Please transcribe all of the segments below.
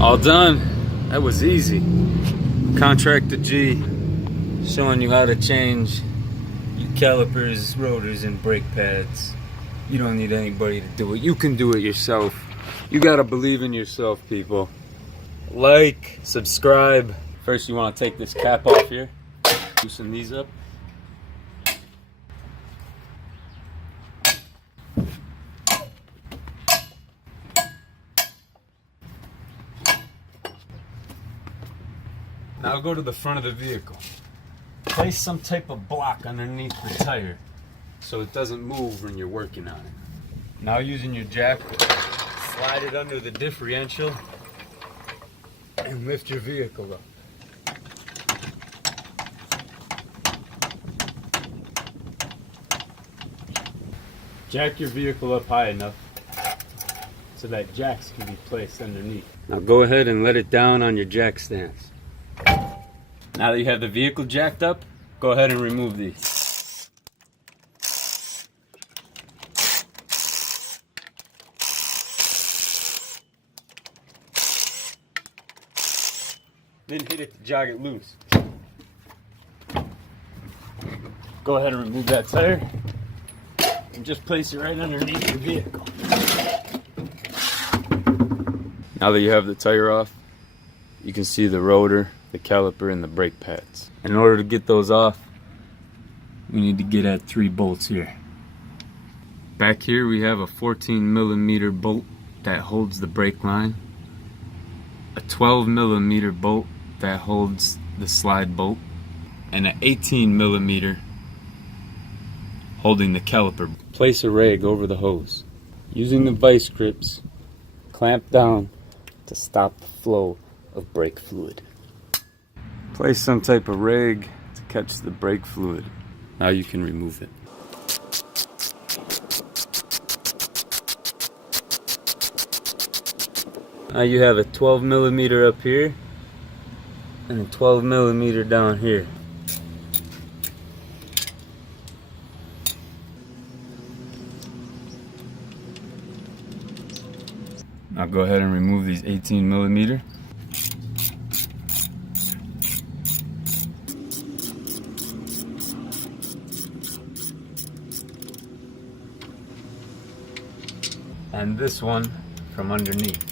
All done. That was easy. Contractor G showing you how to change your calipers, rotors, and brake pads. You don't need anybody to do it. You can do it yourself. You gotta believe in yourself, people. Like, subscribe. First you want to take this cap off here. Loosen these up. Now go to the front of the vehicle. Place some type of block underneath the tire so it doesn't move when you're working on it. Now using your jack, slide it under the differential and lift your vehicle up. Jack your vehicle up high enough so that jacks can be placed underneath. Now go ahead and let it down on your jack stance. Now that you have the vehicle jacked up, go ahead and remove these. Then hit it to jog it loose. Go ahead and remove that tire and just place it right underneath your vehicle. Now that you have the tire off, you can see the rotor, the caliper, and the brake pads. In order to get those off, we need to get at 3 bolts here. Back here we have a 14mm bolt that holds the brake line, a 12mm bolt that holds the slide bolt, and an 18mm holding the caliper. Place a rag over the hose. Using the vice grips, clamp down to stop the flow of brake fluid. Place some type of rag to catch the brake fluid. Now you can remove it. Now you have a 12mm up here and a 12mm down here. Now go ahead and remove these 18mm. And this one from underneath.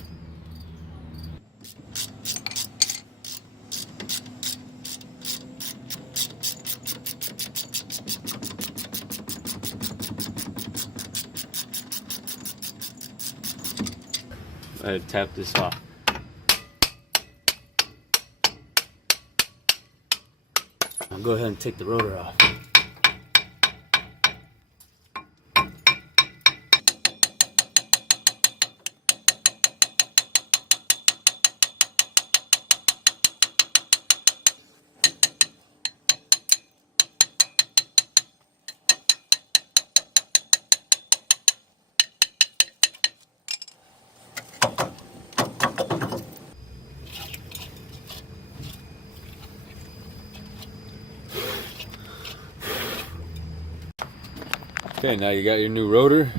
I tap this off. I'll go ahead and take the rotor off. Okay, now you got your new rotor.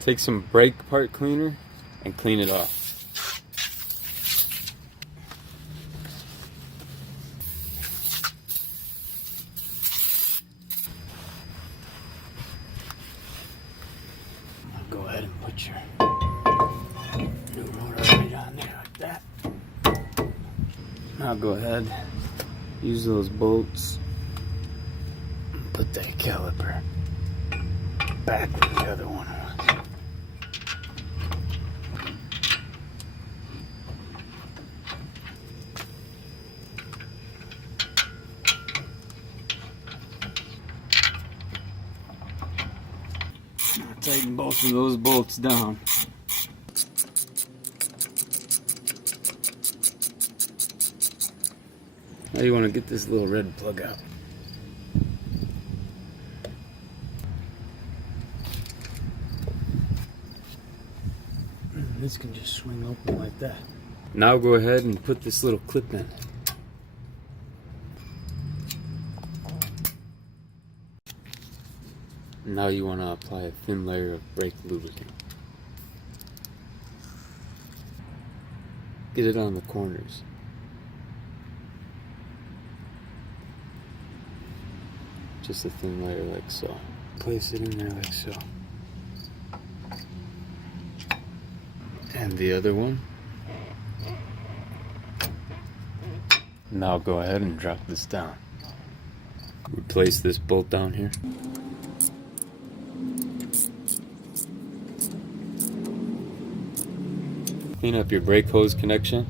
Take some brake part cleaner and clean it off. Now go ahead and put your new rotor right on there like that. Now go ahead, use those bolts, and put that caliper back where the other one was. Now tighten both of those bolts down. Now you want to get this little red plug out. This can just swing open like that. Now go ahead and put this little clip in. Now you want to apply a thin layer of brake lubricant. Get it on the corners. Just a thin layer like so. Place it in there like so. And the other one. Now go ahead and drop this down. Replace this bolt down here. Clean up your brake hose connection.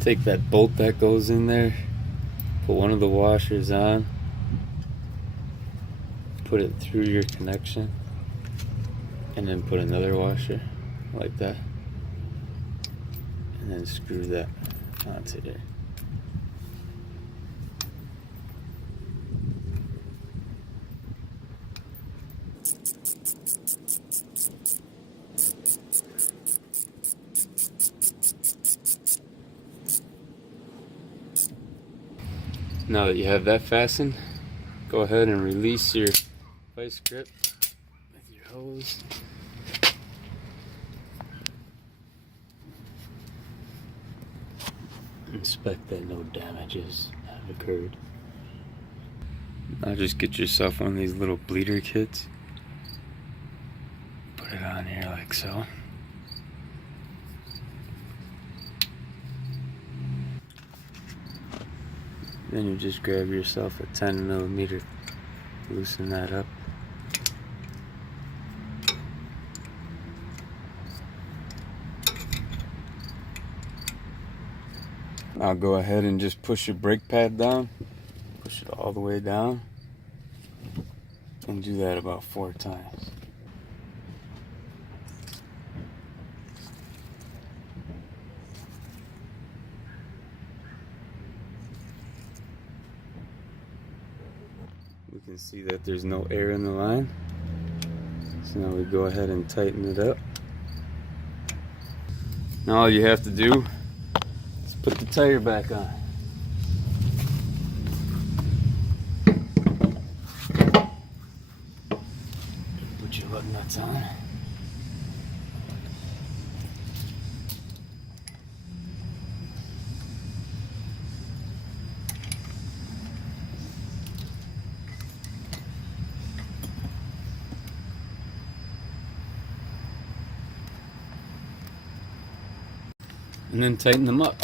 Take that bolt that goes in there, put one of the washers on, put it through your connection, and then put another washer like that, and then screw that onto there. Now that you have that fastened, go ahead and release your vice grip with your hose. Inspect that no damages have occurred. Now just get yourself one of these little bleeder kits. Put it on here like so. Then you just grab yourself a 10mm, loosen that up. Now go ahead and just push your brake pad down. Push it all the way down. And do that about 4 times. We can see that there's no air in the line. So now we go ahead and tighten it up. Now all you have to do is put the tire back on. Put your lug nuts on. And then tighten them up.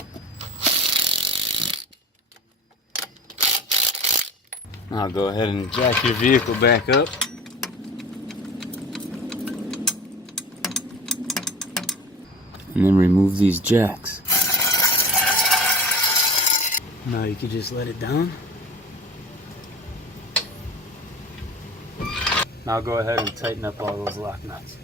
Now go ahead and jack your vehicle back up. And then remove these jacks. Now you can just let it down. Now go ahead and tighten up all those lock nuts.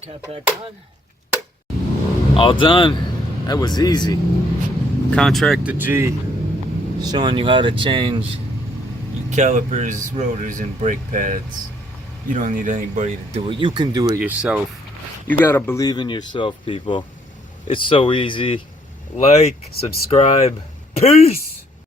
Cap back on. All done. That was easy. Contractor G showing you how to change your calipers, rotors, and brake pads. You don't need anybody to do it. You can do it yourself. You gotta believe in yourself, people. It's so easy. Like, subscribe. Peace!